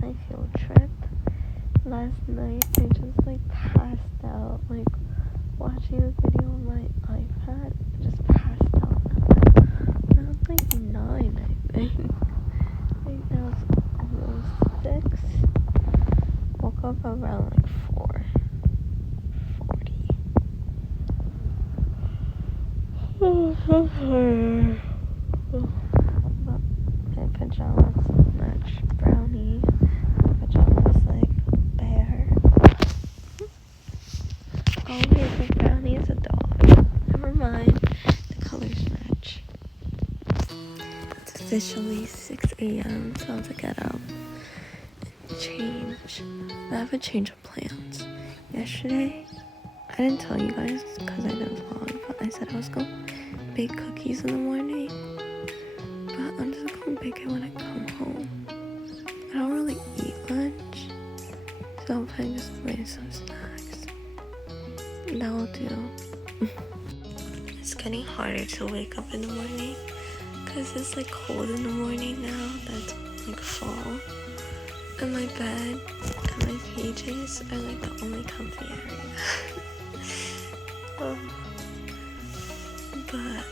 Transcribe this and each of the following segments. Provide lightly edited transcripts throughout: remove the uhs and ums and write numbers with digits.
my field trip. Last night I just like passed out, like watching a video on my iPad. I just passed out around like 9, I think. Right now it's almost 6. Woke up around like 4:40. Oh, so tired. But my pajamas match brownie. My pajamas like bear. Oh wait, the brownie is a dog. Never mind. The colors match. It's officially 6 a.m. so I have to get up and change. I have a change of plans. Yesterday, I didn't tell you guys because I didn't vlog, but I said I was going to bake cookies in the morning. But I'm just going to bake it when I come home. I don't really eat lunch, so I'm planning just to bring some snacks. That will do. It's getting harder to wake up in the morning because it's like cold in the morning now. That's like fall. And my bed and my PJs are like the only comfy area. But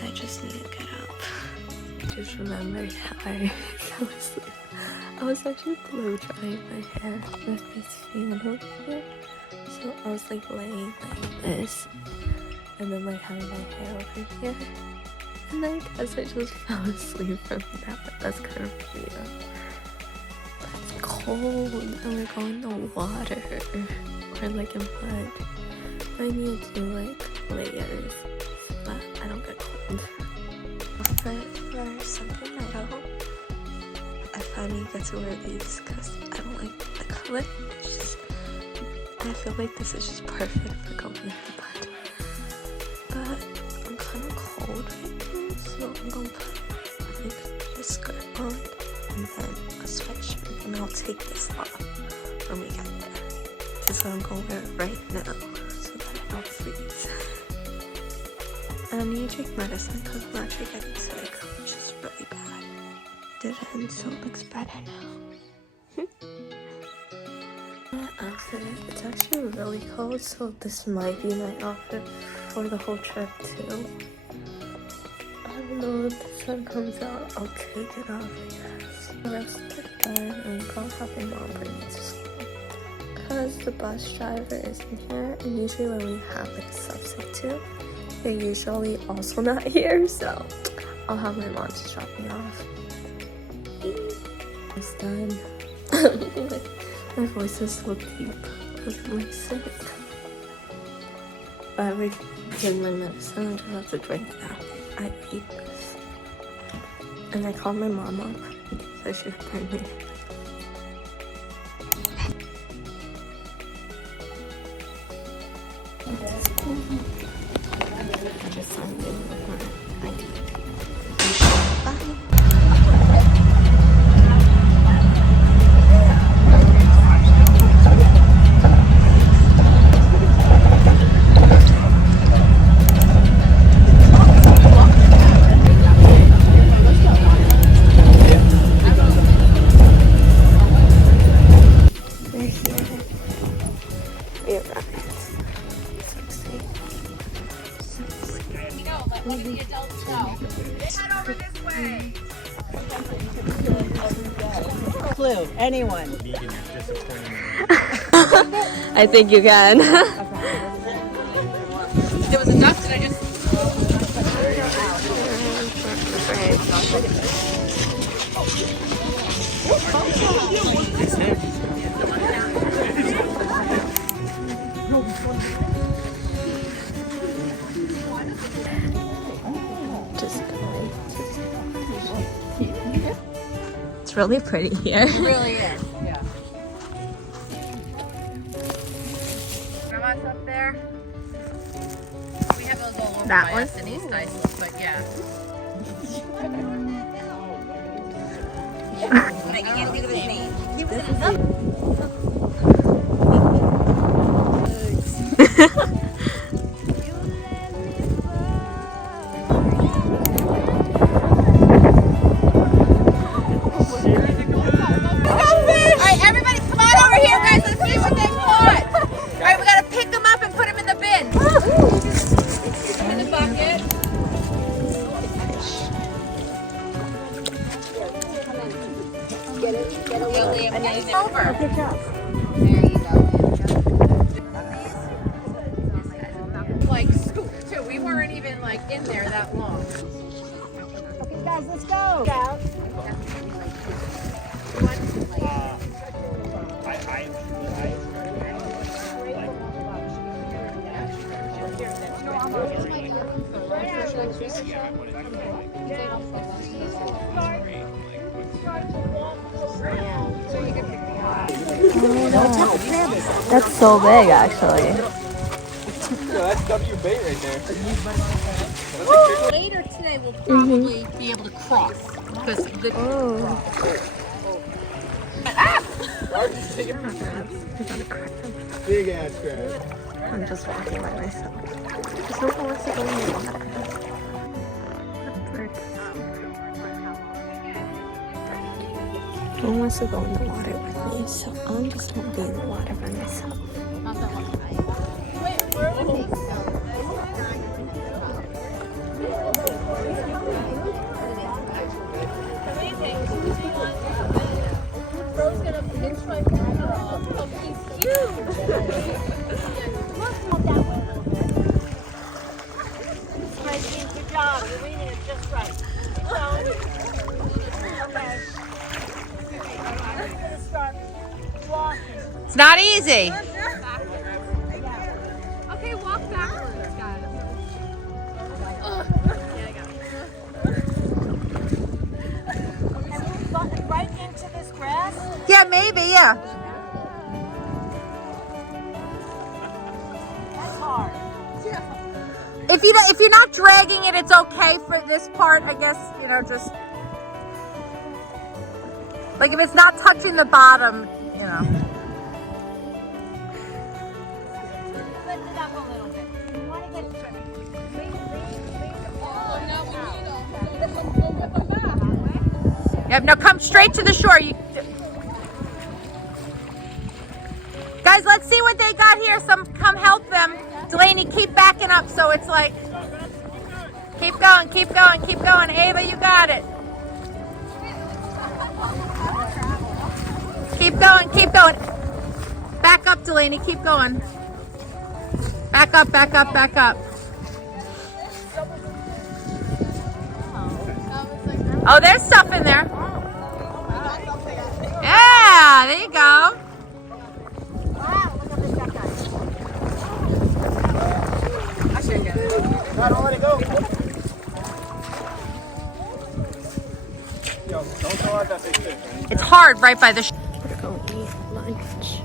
I just need to get up. I just remembered how I fell asleep. I was actually blow drying my hair with this fan over here. So I was like laying like this and then like having my hair over here. And I guess I just fell asleep from that. That's kind of weird. Cold and we're going to water or like in mud. I need to do like layers so that I don't get cold. For Sunken Meadow, I finally get to wear these because I don't like the color. I feel like this is just perfect for going in the mud. But I'm kind of cold right now, so I'm gonna put like a skirt on and then a sweatshirt, and I'll take this off when we get there. This is what I'm going to wear right now so that I don't freeze. And I need to take medicine because I'm actually getting sick, which is really bad. Didn't, so it looks better now. My outfit, it's actually really cold, so this might be my outfit for the whole trip too. I don't know if the sun comes out, I'll take it off, I guess. The rest of the time, I'm gonna have my mom bring me to school. Because the bus driver isn't here, and usually when we have like a substitute, they're usually also not here, so I'll have my mom just drop me off. It's done. My voice is so deep because I'm really sick. But I already did my medicine, I just have to drink that. I eat this. And I called my mom up so she could bring me. I just signed in with my ID. Bye. Clue, anyone? I think you can. There was a duck that I just... It's really pretty here. It really is, yeah. Grandma's up there. We have those all over That by one? us in East Iceland, but yeah. I can't think of his name. He was in Over. Good job. There you go. Like scoop too. We weren't even like in there that long. Okay, guys, let's go. Down. That's so big, actually. Yeah, that's W bait right there. Later today we'll probably be able to cross because the Big ass crab. I'm just walking by myself. Just no one wants to go in the water. No one wants to go in the water with me, so I'm just gonna be in the water by myself. Good job. You're reading it just right. Keep going. Okay. I'm going to start walking. It's not easy. Okay, walk backwards, guys. And move right into this grass. Yeah, maybe. Yeah. That's hard. If you're not dragging it, it's okay for this part. I guess just like if it's not touching the bottom, Lift it up a little bit. You want to get Yep. Now come straight to the shore. Guys, let's see what they got here. Come help them. Delaney, keep backing up so it's like, keep going, keep going, keep going. Ava, you got it. Keep going, keep going. Back up, Delaney, keep going. Back up, back up, back up. Oh, there's stuff in there. Yeah, there you go. Don't let it go. Yo, don't throw out that big fish. It's hard right by the We're going to eat lunch.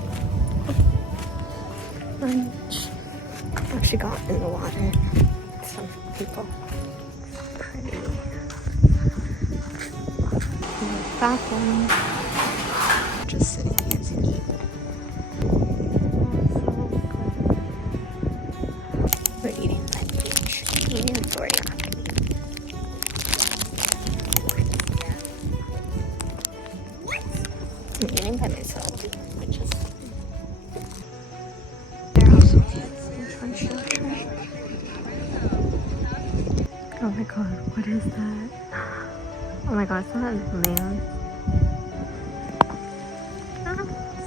Lunch. Actually got in the water. Some people. Pretty. Bathroom. Just sitting here to eat. We're eating lunch. Me and teriyaki. I'm eating by myself, which is. There are also kids in front of the train. Oh my god, what is that? Oh my god, it's not a man.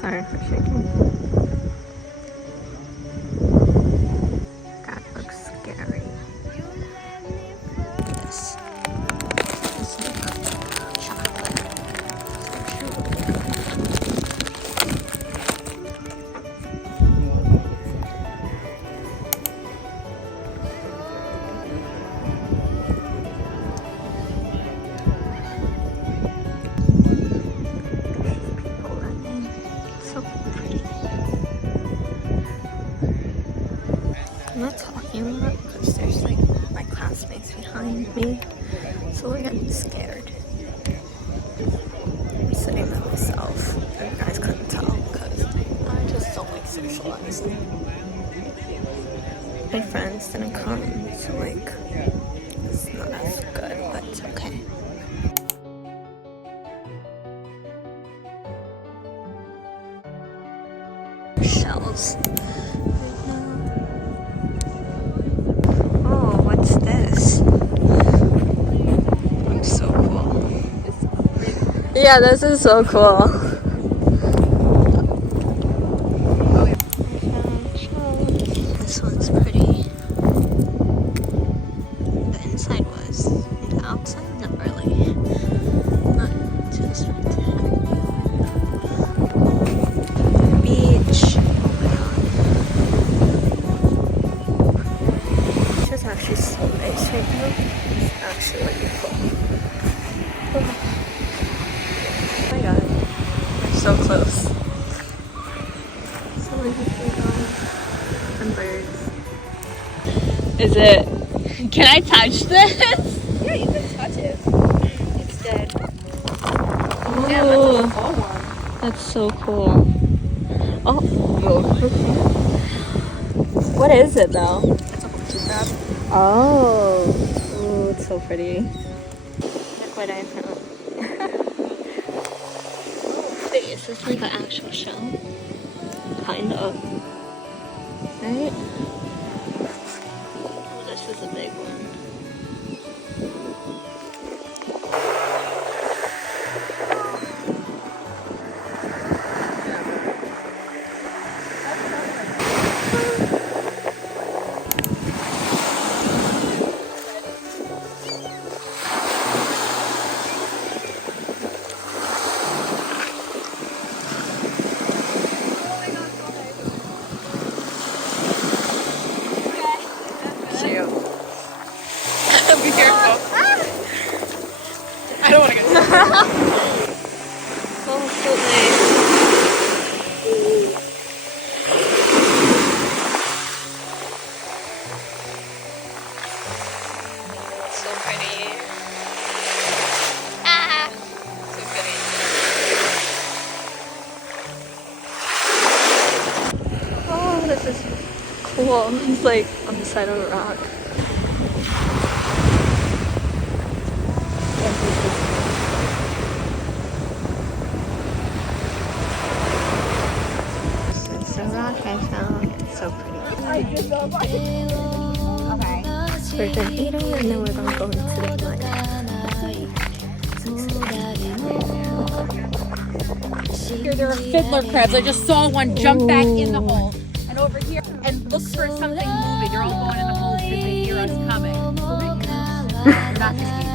Sorry for shaking. That looks scary. This is like chocolate. I'm not talking a lot because there's like my classmates behind me, so we're getting scared. I'm sitting by myself. You guys couldn't tell because I just don't like socializing. My friends didn't come, so like it's not as good, but it's okay. Shells. Oh, what's this? Looks so cool. Yeah, this is so cool. This one's pretty. The inside was. The outside, not really. Not too spectacular. Beach. Oh my god. This is actually so nice right now. It's actually wonderful. Oh my god. We're so close. So many people and birds. Is it? Can I touch this? Yeah, you can touch it. It's dead. Yeah, that's a small one. That's so cool. Oh, what is it though? It's a horseshoe crab. Oh, ooh, it's so pretty. Look what I found. Wait, is this like an actual shell? Kind of. Right? Oh, this is a big one. Be careful. I don't want to get stuck. Oh, so nice. So pretty. Ah, so pretty. Oh, this is cool. He's like on the side of a rock. It's a rock I found. It's so pretty. Okay. We're gonna eat them and then we're gonna go into the mud. Here there are fiddler crabs. I just saw one jump back in the hole. And over here, and look for something moving. They're all going in the hole because they hear us coming. They're not mosquitoes.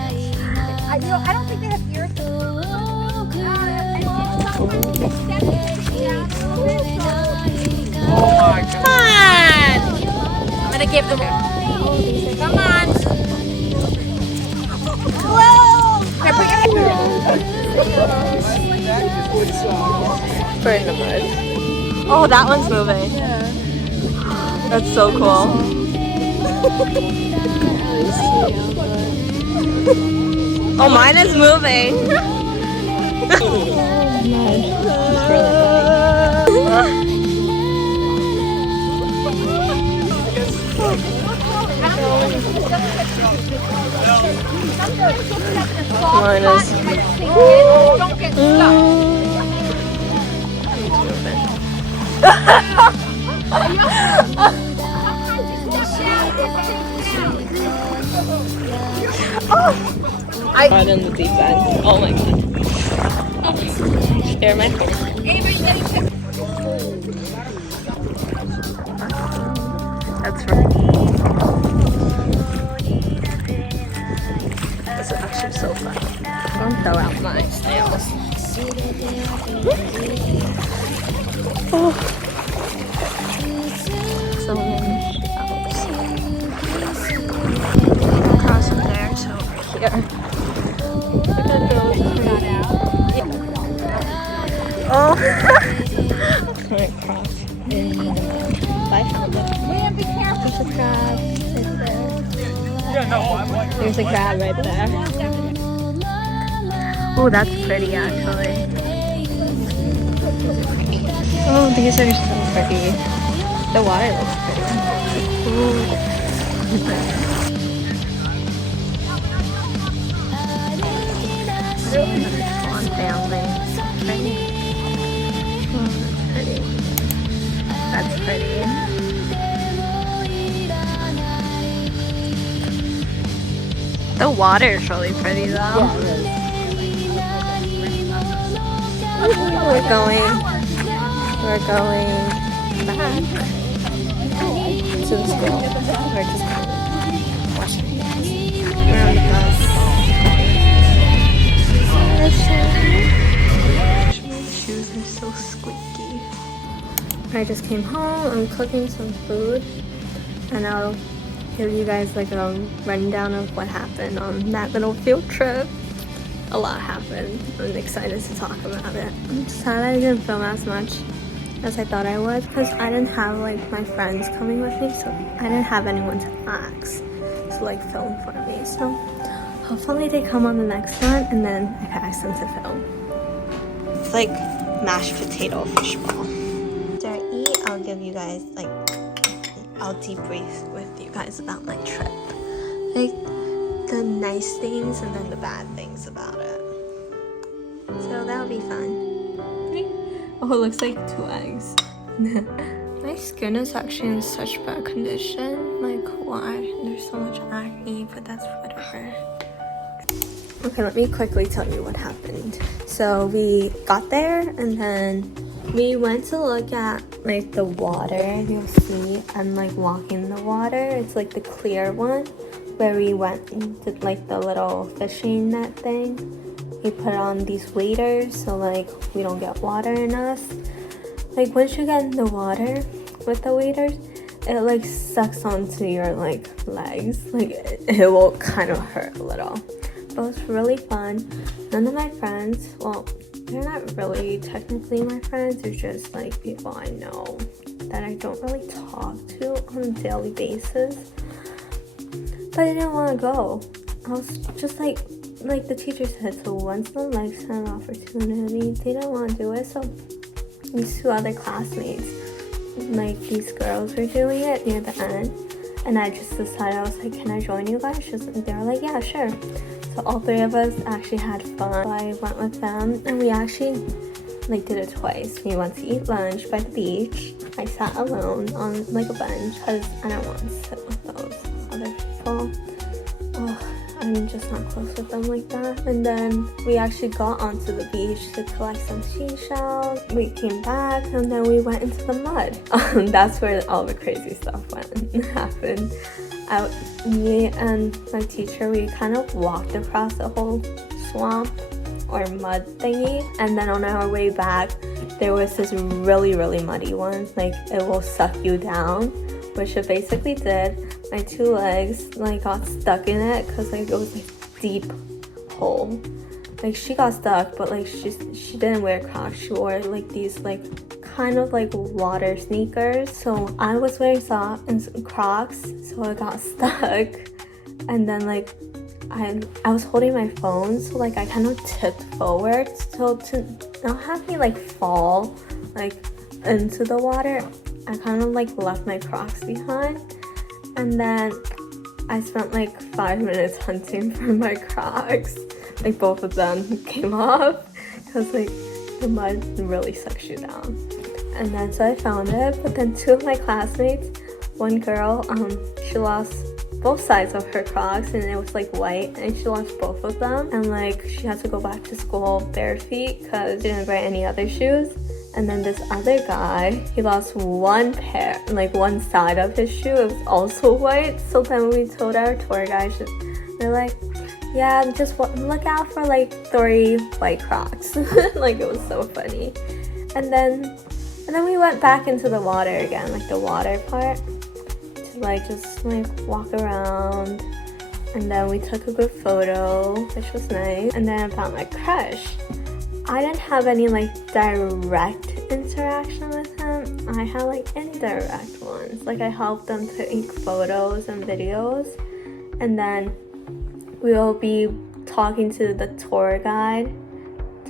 I don't think they have ears. Oh my god. Come on! I'm gonna give them. Come on! Whoa! Here, put your We're in the mud. Oh, that one's moving. That's so cool. Oh, mine is moving. It's really funny. Mine is. Don't get stuck. I got in the deep end. Oh my god. Scare my face. That's right. This is actually so fun. Don't throw out my snails. Oh. So many shells. Across from there to over here. Look at those. Oh! My crocs in the mud. I found them. Be careful. There's a crab right there. Yeah, no, I'm like. There's a crab right there. Oh, that's pretty actually. Oh, these are so pretty. The water looks pretty. Ooh. Swan family. Pretty. Oh, that's pretty. That's pretty. The water is really pretty though. We're going back to the school. We're just going watching things. We're on the bus. My shoes are so squeaky. I just came home. I'm cooking some food, and I'll give you guys like a rundown of what happened on that little field trip. A lot happened. I'm excited to talk about it. I'm sad I didn't film as much as I thought I would because I didn't have like my friends coming with me, so I didn't have anyone to ask to like film for me. So hopefully they come on the next one and then I can ask them to film. It's like mashed potato fishbowl. After I eat, I'll give you guys like, I'll debrief with you guys about my trip. Like the nice things and then the bad things about it. So that'll be fun. Oh, it looks like 2 eggs. My skin is actually in such bad condition. Like, why? There's so much acne, but that's whatever. Okay, let me quickly tell you what happened. So we got there and then we went to look at like the water. You'll see I'm like walking the water. It's like the clear one where we went and did like the little fishing net thing. We put on these waders so like we don't get water in us. Like once you get in the water with the waders, it like sucks onto your like legs. Like it will kind of hurt a little. But it was really fun. None of my friends, well, they're not really technically my friends. They're just like people I know that I don't really talk to on a daily basis. But I didn't want to go. I was just like the teacher said, so once in a lifetime opportunity, they didn't want to do it. So these 2 other classmates, like these girls were doing it near the end. And I just decided, I was like, can I join you guys? They were like, yeah, sure. So all 3 of us actually had fun. So I went with them and we actually like did it twice. We went to eat lunch by the beach. I sat alone on like a bench because I don't want to sit with those other people. Oh, I'm just not close with them like that. And then we actually got onto the beach to collect some seashells. We came back and then we went into the mud. That's where all the crazy stuff happened. Me and my teacher, we kind of walked across the whole swamp or mud thingy, and then on our way back there was this really muddy one. Like it will suck you down, which it basically did. My 2 legs like got stuck in it because like it was like deep hole. Like she got stuck, but like she didn't wear crocs. She wore like these like kind of like water sneakers. So I was wearing socks and crocs, so I got stuck. And then like I was holding my phone, so like I kind of tipped forward, so to not have me like fall like into the water, I kind of like left my crocs behind. And then I spent like 5 minutes hunting for my crocs. Like both of them came off because like the mud really sucks you down. And then so I found it, but then 2 of my classmates, one girl, she lost both sides of her crocs and it was like white, and she lost both of them, and like she had to go back to school bare feet because she didn't wear any other shoes. And then this other guy, he lost one pair, like one side of his shoe. It was also white. So then we told our tour guide, they're like, yeah, just look out for like 3 white crocs. Like it was so funny. And then we went back into the water again, like the water part, to like just like walk around. And then we took a good photo, which was nice. And then about my crush, I didn't have any like direct interaction with him. I had like indirect ones. Like I helped them take photos and videos, and then we will be talking to the tour guide,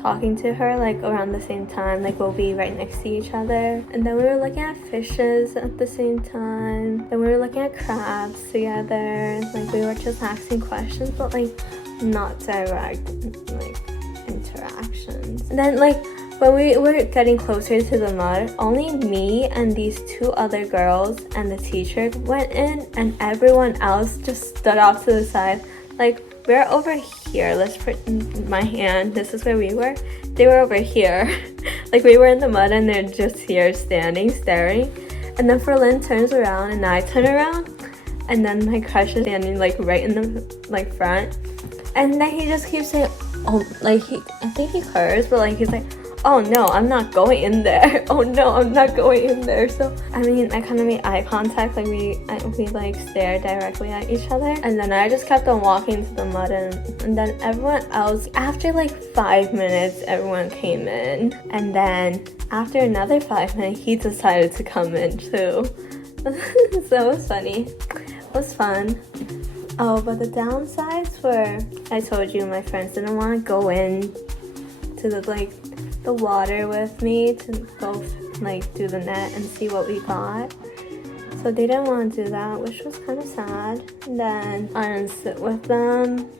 talking to her like around the same time. Like we'll be right next to each other. And then we were looking at fishes at the same time. Then we were looking at crabs together. Like we were just asking questions, but like not direct like interactions. And then like when we were getting closer to the mud, only me and these 2 other girls and the teacher went in, and everyone else just stood off to the side. Like we're over here, let's put my hand, this is where we were, they were over here. Like we were in the mud and they're just here standing, staring. And then Ferlin turns around and I turn around. And then my crush is standing like right in the like front. And then he just keeps saying, oh, like I think he cursed, but like he's like, oh no, I'm not going in there. Oh no, I'm not going in there. So I mean, I kind of made eye contact, like we like stared directly at each other, and then I just kept on walking to the mud, and then everyone else, after like 5 minutes, everyone came in, and then after another 5 minutes, he decided to come in too. So it was funny. It was fun. Oh, but the downsides were, I told you my friends didn't want to go in to the water with me to go like do the net and see what we got. So they didn't want to do that, which was kind of sad. And then I didn't sit with them.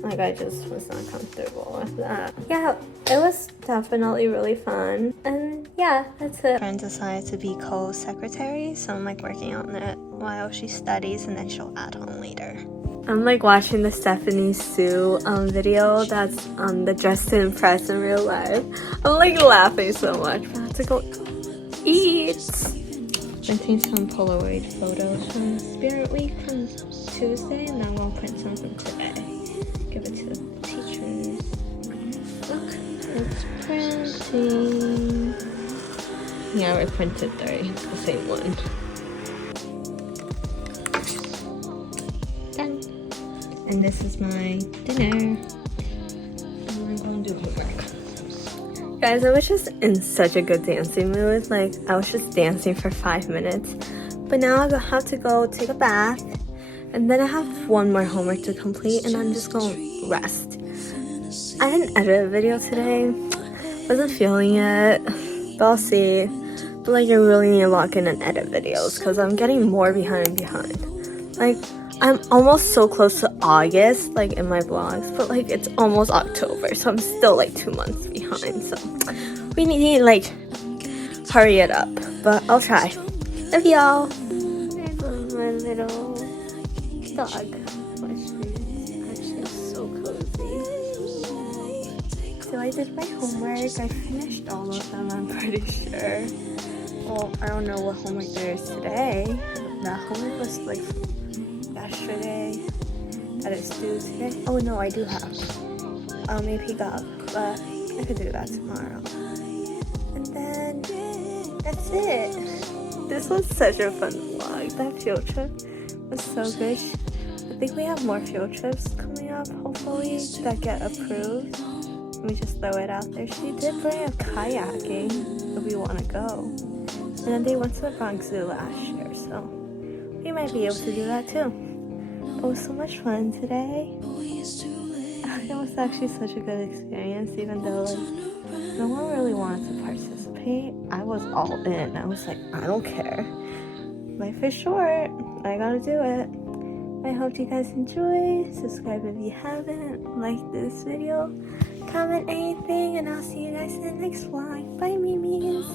Like I just was not comfortable with that. Yeah, it was definitely really fun. And yeah, that's it. Friend decided to be co-secretary, so I'm like working on it while she studies and then she'll add on later. I'm like watching the Stephanie Sue video that's the Dress to Impress in real life. I'm like laughing so much. I have to go eat. I'm taking some Polaroid photos from Spirit Week from Tuesday, and then we'll print some from today. Give it to the teachers. Look, it's printing. Yeah, we printed 3. It's the same one. And this is my dinner. And I'm going to do homework. Guys, I was just in such a good dancing mood. Like, I was just dancing for 5 minutes. But now I have to go take a bath. And then I have one more homework to complete. And I'm just going to rest. I didn't edit a video today. Wasn't feeling it. But I'll see. But like, I really need to lock in and edit videos. Because I'm getting more behind. Like, I'm almost so close to August, like in my vlogs, but like it's almost October, so I'm still like 2 months behind, so we need to like hurry it up, but I'll try. Love y'all. My little dog plushie. Actually so cozy. So I did my homework. I finished all of them, I'm pretty sure. Well, I don't know what homework there is today. That homework was like yesterday that is due today. Oh no, I do have. I'll maybe pick up, but I could do that tomorrow. And then that's it. This was such a fun vlog. That field trip was so good. I think we have more field trips coming up, hopefully, that get approved. Let me just throw it out there. She did bring up kayaking if we want to go. And then they went to the Bronx Zoo last year, so we might be able to do that too. It was so much fun today. It was actually such a good experience, even though like no one really wanted to participate. I was all in. I was like, I don't care. Life is short. I gotta do it. I hope you guys enjoy. Subscribe if you haven't. Like this video. Comment anything, and I'll see you guys in the next vlog. Bye, memes.